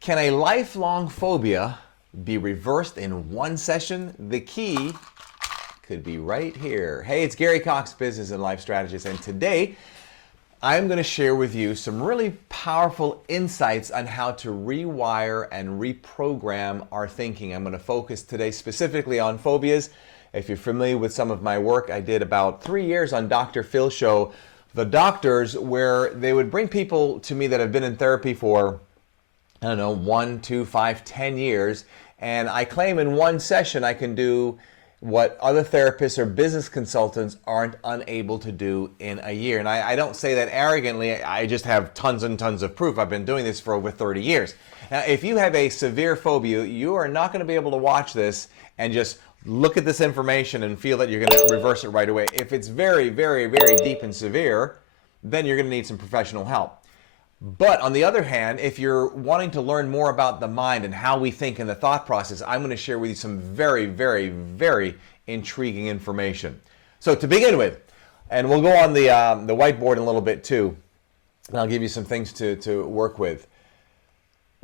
Can a lifelong phobia be reversed in one session? The key could be right here. Hey, it's Gary Coxe, business and life strategist, and today I'm going to share with you some really powerful insights on how to rewire and reprogram our thinking. I'm going to focus today specifically on phobias. If you're familiar with some of my work, I did about 3 years on Dr. Phil's show, The Doctors, where they would bring people to me that have been in therapy for, I don't know, 1, 2, 5, 10 years. And I claim in one session I can do what other therapists or business consultants aren't unable to do in a year. And I don't say that arrogantly. I just have tons and tons of proof. I've been doing this for over 30 years. Now, if you have a severe phobia, you are not going to be able to watch this and just look at this information and feel that you're going to reverse it right away. If it's very, very, very deep and severe, then you're going to need some professional help. But on the other hand, if you're wanting to learn more about the mind and how we think and the thought process, I'm going to share with you some very, very, very intriguing information. So to begin with, and we'll go on the whiteboard in a little bit too, and I'll give you some things to work with.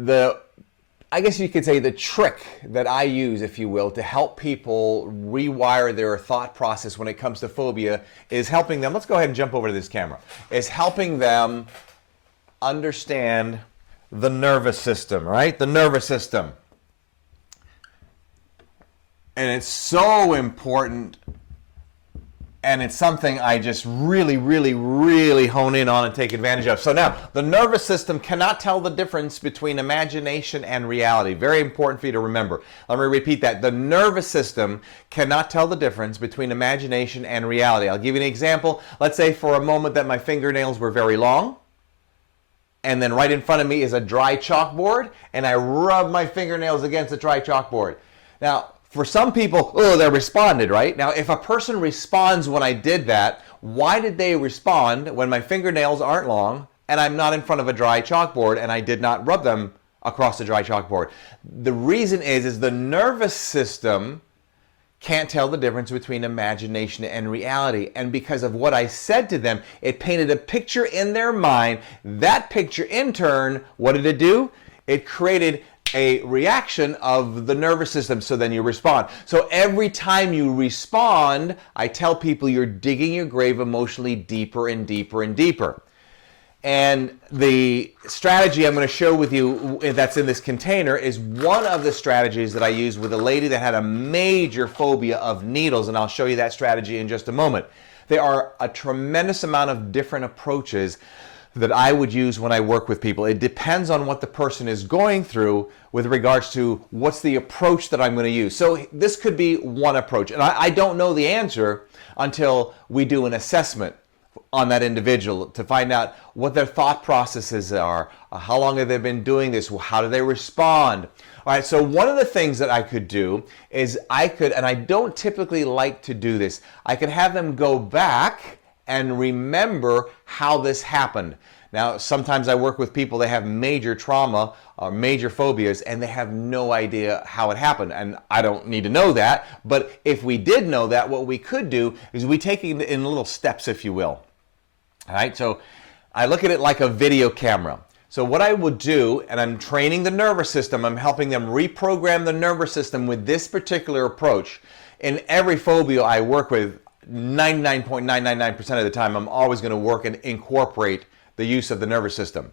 I guess you could say the trick that I use, if you will, to help people rewire their thought process when it comes to phobia is helping them, let's go ahead and jump over to this camera, is helping them understand the nervous system, right? The nervous system. And it's so important, and it's something I just really, really, really hone in on and take advantage of. So now, the nervous system cannot tell the difference between imagination and reality. Very important for you to remember. Let me repeat that. The nervous system cannot tell the difference between imagination and reality. I'll give you an example. Let's say for a moment that my fingernails were very long, and then right in front of me is a dry chalkboard, and I rub my fingernails against the dry chalkboard. Now, for some people, oh, they responded, right? Now, if a person responds when I did that, why did they respond when my fingernails aren't long and I'm not in front of a dry chalkboard and I did not rub them across the dry chalkboard? The reason is the nervous system can't tell the difference between imagination and reality. And because of what I said to them, it painted a picture in their mind. That picture, in turn, what did it do? It created a reaction of the nervous system, so then you respond. So every time you respond, I tell people you're digging your grave emotionally deeper and deeper and deeper. And the strategy I'm going to show with you that's in this container is one of the strategies that I used with a lady that had a major phobia of needles, and I'll show you that strategy in just a moment. There are a tremendous amount of different approaches that I would use when I work with people. It depends on what the person is going through with regards to what's the approach that I'm going to use. So this could be one approach, and I don't know the answer until we do an assessment on that individual to find out what their thought processes are, how long have they been doing this, how do they respond. All right, so one of the things that I could do is I could, and I don't typically like to do this, I could have them go back and remember how this happened. Now, sometimes I work with people that have major trauma or major phobias and they have no idea how it happened. And I don't need to know that, but if we did know that, what we could do is we take it in little steps, if you will. All right, so I look at it like a video camera. So what I would do, and I'm training the nervous system, I'm helping them reprogram the nervous system with this particular approach. In every phobia I work with, 99.999% of the time, I'm always going to work and incorporate the use of the nervous system.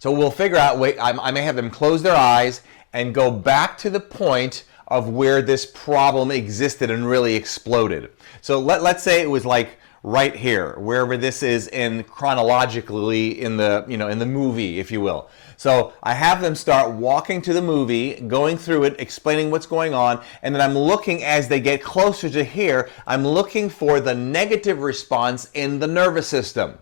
So we'll figure out, I may have them close their eyes and go back to the point of where this problem existed and really exploded. So let's say it was like right here, wherever this is in chronologically in the, in the movie, if you will. So I have them start walking to the movie, going through it, explaining what's going on, and then I'm looking as they get closer to here, I'm looking for the negative response in the nervous system.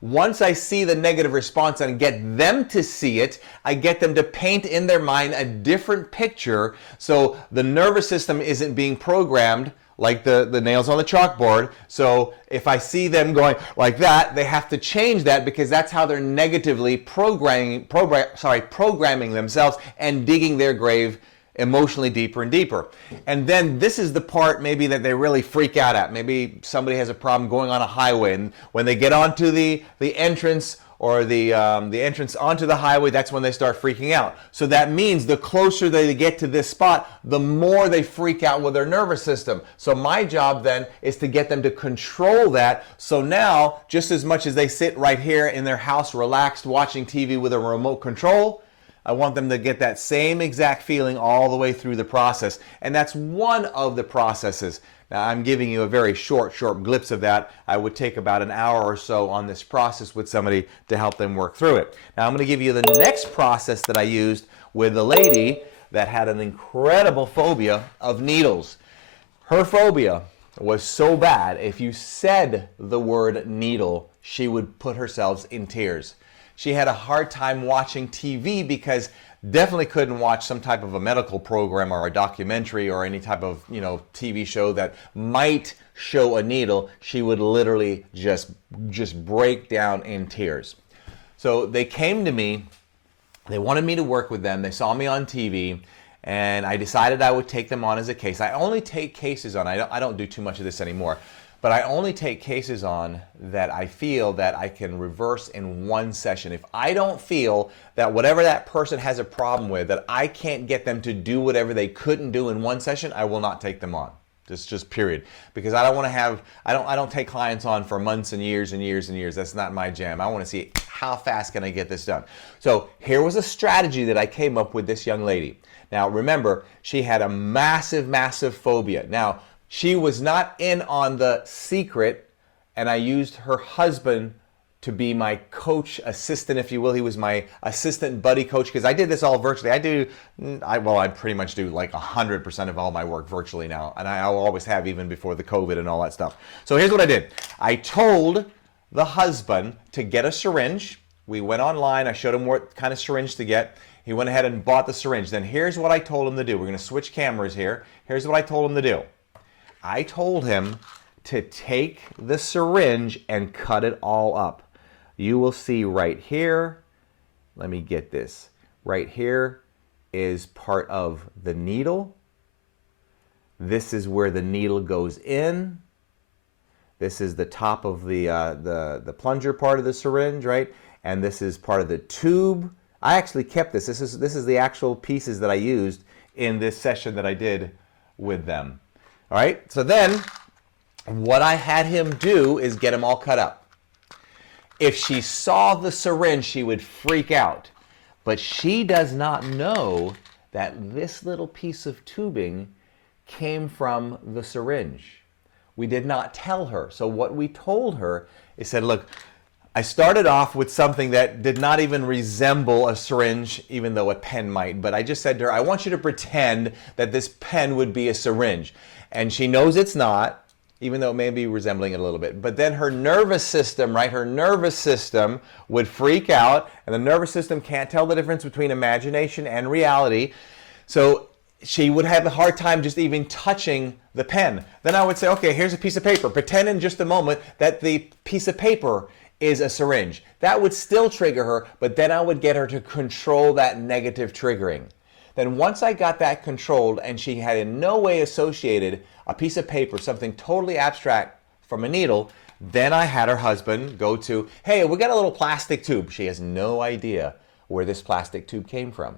Once I see the negative response and get them to see it, I get them to paint in their mind a different picture so the nervous system isn't being programmed like the nails on the chalkboard. So if I see them going like that, they have to change that because that's how they're negatively programming themselves and digging their grave emotionally deeper and deeper. And then this is the part maybe that they really freak out at. Maybe somebody has a problem going on a highway, and when they get onto the entrance or the entrance onto the highway, that's when they start freaking out. So that means the closer they get to this spot, the more they freak out with their nervous system. So my job then is to get them to control that. So now, just as much as they sit right here in their house relaxed watching TV with a remote control, I want them to get that same exact feeling all the way through the process. And that's one of the processes. Now, I'm giving you a very short glimpse of that. I would take about an hour or so on this process with somebody to help them work through it. Now, I'm going to give you the next process that I used with a lady that had an incredible phobia of needles. Her phobia was so bad, if you said the word needle, she would put herself in tears. She had a hard time watching TV because definitely couldn't watch some type of a medical program or a documentary or any type of, TV show that might show a needle. She would literally just break down in tears. So they came to me. They wanted me to work with them. They saw me on TV, and I decided I would take them on as a case. I only take cases on. I don't do too much of this anymore. But I only take cases on that I feel that I can reverse in one session. If I don't feel that whatever that person has a problem with, that I can't get them to do whatever they couldn't do in one session, I will not take them on. Just period. Because I don't want to have, I don't take clients on for months and years and years and years. That's not my jam. I want to see how fast can I get this done. So here was a strategy that I came up with this young lady. Now remember, she had a massive phobia. Now, she was not in on the secret, and I used her husband to be my coach assistant, if you will. He was my assistant buddy coach, because I did this all virtually. I pretty much do like 100% of all my work virtually now, and I always have, even before the COVID and all that stuff. So here's what I did. I told the husband to get a syringe. We went online. I showed him what kind of syringe to get. He went ahead and bought the syringe. Then here's what I told him to do. We're going to switch cameras here. Here's what I told him to do. I told him to take the syringe and cut it all up. You will see right here, let me get this. Right here is part of the needle. This is where the needle goes in. This is the top of the plunger part of the syringe, right? And this is part of the tube. I actually kept this. This is the actual pieces that I used in this session that I did with them. All right, so then what I had him do is get them all cut up. If she saw the syringe, she would freak out. But she does not know that this little piece of tubing came from the syringe. We did not tell her. So what we told her is said, look, I started off with something that did not even resemble a syringe, even though a pen might. But I just said to her, I want you to pretend that this pen would be a syringe. And she knows it's not, even though it may be resembling it a little bit. But then her nervous system, right? Her nervous system would freak out, and the nervous system can't tell the difference between imagination and reality. So she would have a hard time just even touching the pen. Then I would say, okay, here's a piece of paper. Pretend in just a moment that the piece of paper is a syringe. That would still trigger her, but then I would get her to control that negative triggering. Then once I got that controlled and she had in no way associated a piece of paper, something totally abstract from a needle, then I had her husband go to, hey, we got a little plastic tube. She has no idea where this plastic tube came from.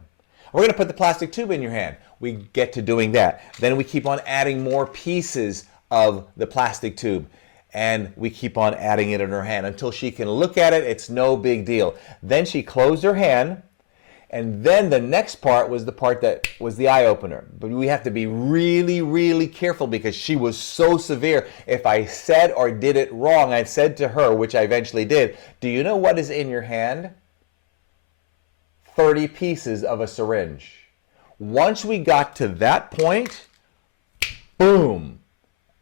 We're going to put the plastic tube in your hand. We get to doing that. Then we keep on adding more pieces of the plastic tube. And we keep on adding it in her hand until she can look at it. It's no big deal. Then she closed her hand. And then the next part was the part that was the eye opener. But we have to be really, really careful because she was so severe. If I said or did it wrong, I said to her, which I eventually did, do you know what is in your hand? 30 pieces of a syringe. Once we got to that point, boom,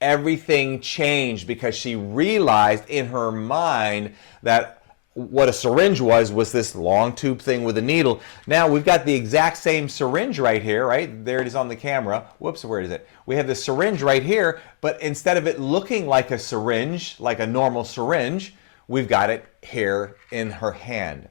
everything changed because she realized in her mind that what a syringe was this long tube thing with a needle. Now we've got the exact same syringe right here, right? There it is on the camera. Whoops, where is it? We have the syringe right here, but instead of it looking like a syringe, like a normal syringe, we've got it here in her hand.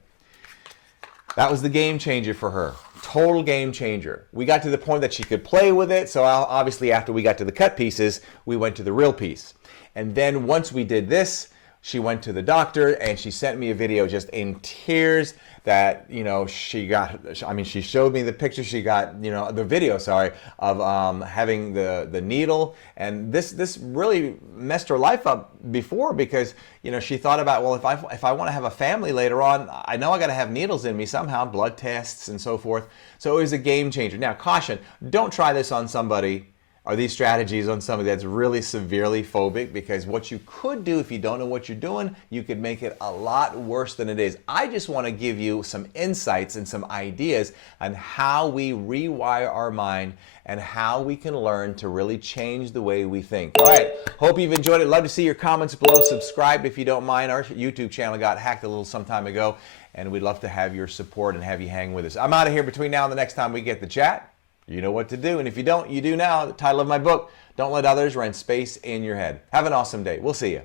That was the game changer for her. Total game changer. We got to the point that she could play with it, so obviously after we got to the cut pieces, we went to the real piece. And then once we did this, she went to the doctor and she sent me a video just in tears that, she got, I mean, she showed me the picture, she got, the video, sorry, of having the needle. And this really messed her life up before, because, she thought about, well, if I want to have a family later on, I know I got to have needles in me somehow, blood tests and so forth. So it was a game changer. Now, caution, don't try this on somebody, or these strategies on somebody that's really severely phobic, because what you could do if you don't know what you're doing, you could make it a lot worse than it is. I just want to give you some insights and some ideas on how we rewire our mind and how we can learn to really change the way we think. All right, hope you've enjoyed it. Love to see your comments below. Subscribe if you don't mind. Our YouTube channel got hacked a little some time ago, and we'd love to have your support and have you hang with us. I'm out of here. Between now and the next time we get the chat, you know what to do. And if you don't, you do now. The title of my book, Don't Let Others Rent Space in Your Head. Have an awesome day. We'll see you.